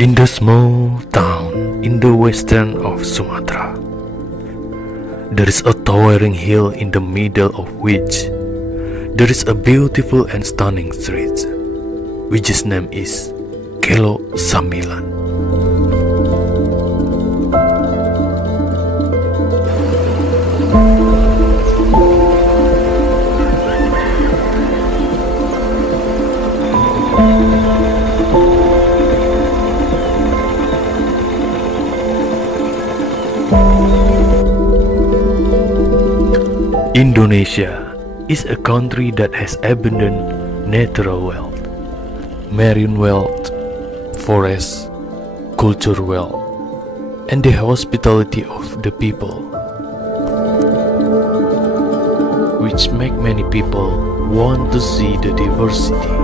In the small town in the western of Sumatra, there is a towering hill in the middle of which there is a beautiful and stunning street, which its name is Kelok Sembilan. Indonesia is a country that has abundant natural wealth, marine wealth, forests, culture wealth, and the hospitality of the people, which make many people want to see the diversity.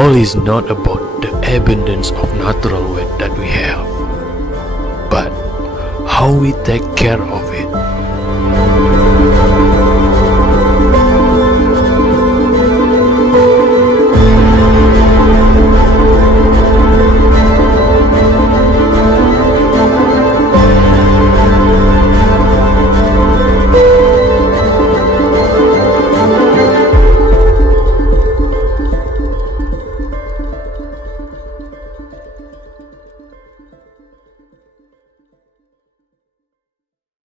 All is not about the abundance of natural wealth that we have, but how we take care of it.